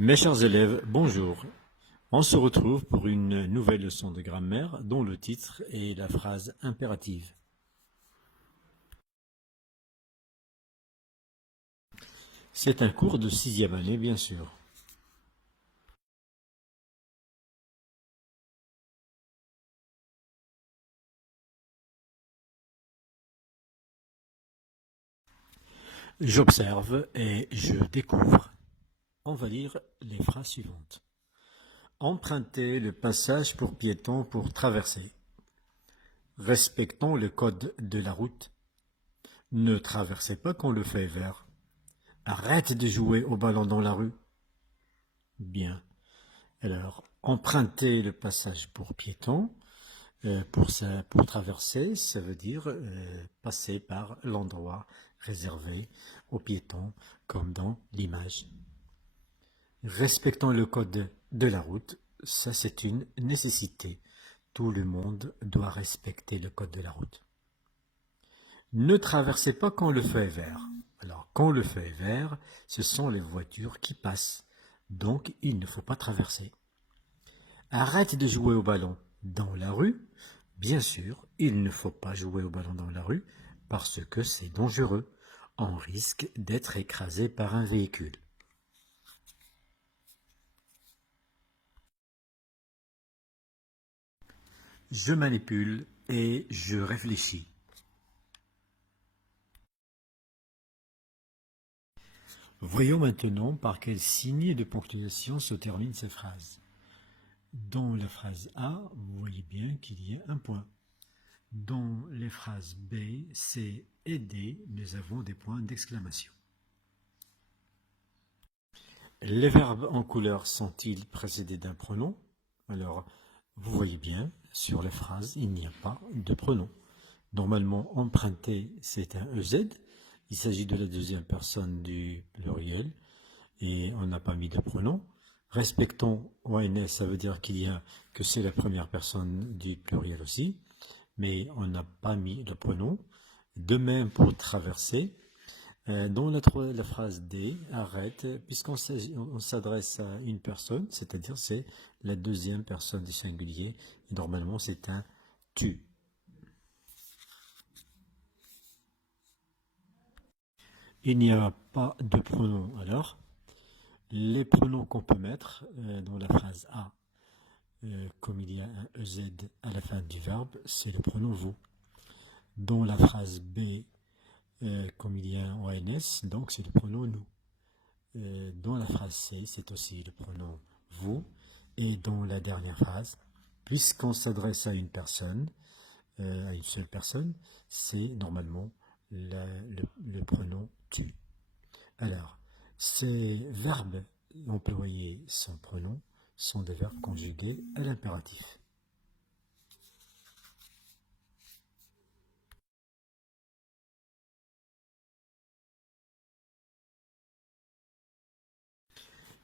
Mes chers élèves, bonjour. On se retrouve pour une nouvelle leçon de grammaire dont le titre est la phrase impérative. C'est un cours de 6e année, bien sûr. J'observe et je découvre. On va lire les phrases suivantes. Empruntez le passage pour piétons pour traverser. Respectons le code de la route. Ne traversez pas quand le feu est vert. Arrête de jouer au ballon dans la rue. Bien. Alors, emprunter le passage pour piétons, pour traverser, ça veut dire passer par l'endroit réservé aux piétons, comme dans l'image. Respectant le code de la route, ça c'est une nécessité. Tout le monde doit respecter le code de la route. Ne traversez pas quand le feu est vert. Alors, quand le feu est vert, ce sont les voitures qui passent. Donc, il ne faut pas traverser. Arrête de jouer au ballon dans la rue. Bien sûr, il ne faut pas jouer au ballon dans la rue parce que c'est dangereux. On risque d'être écrasé par un véhicule. Je manipule et je réfléchis. Voyons maintenant par quel signe de ponctuation se terminent ces phrases. Dans la phrase A, vous voyez bien qu'il y a un point. Dans les phrases B, C et D, nous avons des points d'exclamation. Les verbes en couleur sont-ils précédés d'un pronom? Alors, vous voyez bien, sur les phrases, il n'y a pas de pronom. Normalement, emprunter, c'est un EZ. Il s'agit de la deuxième personne du pluriel et on n'a pas mis de pronom. Respectons ONS, ça veut dire que c'est la première personne du pluriel aussi, mais on n'a pas mis de pronom. De même pour traverser. Dans la phrase D, arrête, puisqu'on s'adresse à une personne, c'est-à-dire c'est la deuxième personne du singulier, et normalement c'est un tu. Il n'y a pas de pronom alors. Les pronoms qu'on peut mettre dans la phrase A, comme il y a un EZ à la fin du verbe, c'est le pronom vous. Dans la phrase B, comme il y a un ONS, donc c'est le pronom nous. Dans la phrase C, c'est aussi le pronom vous. Et dans la dernière phrase, puisqu'on s'adresse à une personne, à une seule personne, c'est normalement le pronom tu. Alors, ces verbes employés sans pronom sont des verbes conjugués à l'impératif.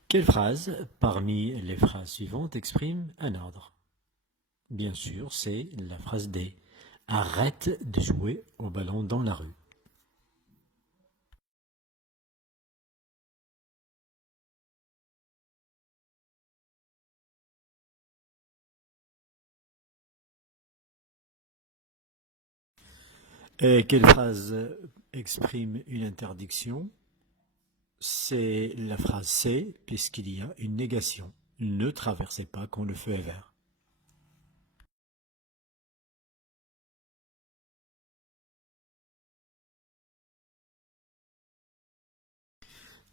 Quelle phrase, parmi les phrases suivantes, exprime un ordre? Bien sûr, c'est la phrase D. Arrête de jouer au ballon dans la rue. Et quelle phrase exprime une interdiction? C'est la phrase C, puisqu'il y a une négation. Ne traversez pas quand le feu est vert.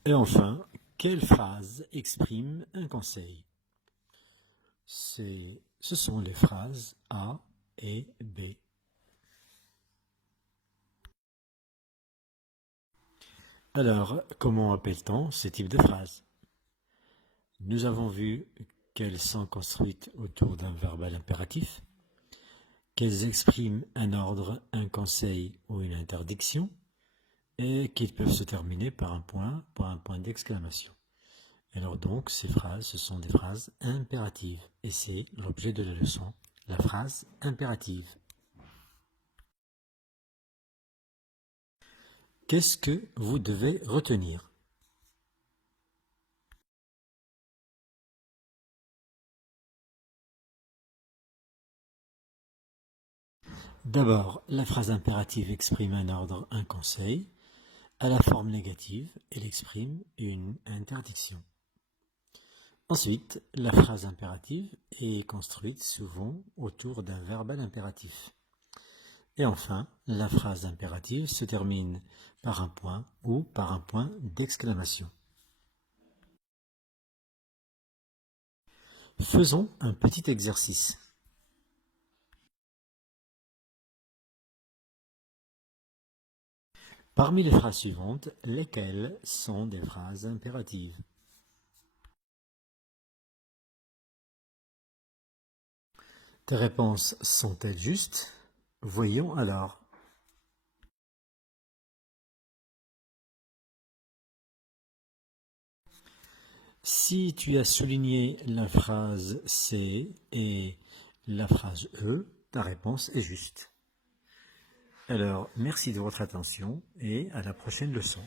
Et enfin, quelle phrase exprime un conseil? Ce sont les phrases A et B. Alors, comment appelle-t-on ce type de phrase? Nous avons vu qu'elles sont construites autour d'un verbe à l'impératif, qu'elles expriment un ordre, un conseil ou une interdiction, et qu'ils peuvent se terminer par un point d'exclamation. Alors donc, ces phrases, ce sont des phrases impératives, et c'est l'objet de la leçon, la phrase impérative. Qu'est-ce que vous devez retenir? D'abord, la phrase impérative exprime un ordre, un conseil. À la forme négative, elle exprime une interdiction. Ensuite, la phrase impérative est construite souvent autour d'un verbal impératif. Et enfin, la phrase impérative se termine par un point ou par un point d'exclamation. Faisons un petit exercice. Parmi les phrases suivantes, lesquelles sont des phrases impératives? Tes réponses sont-elles justes? Voyons alors. Si tu as souligné la phrase C et la phrase E, ta réponse est juste. Alors, merci de votre attention et à la prochaine leçon.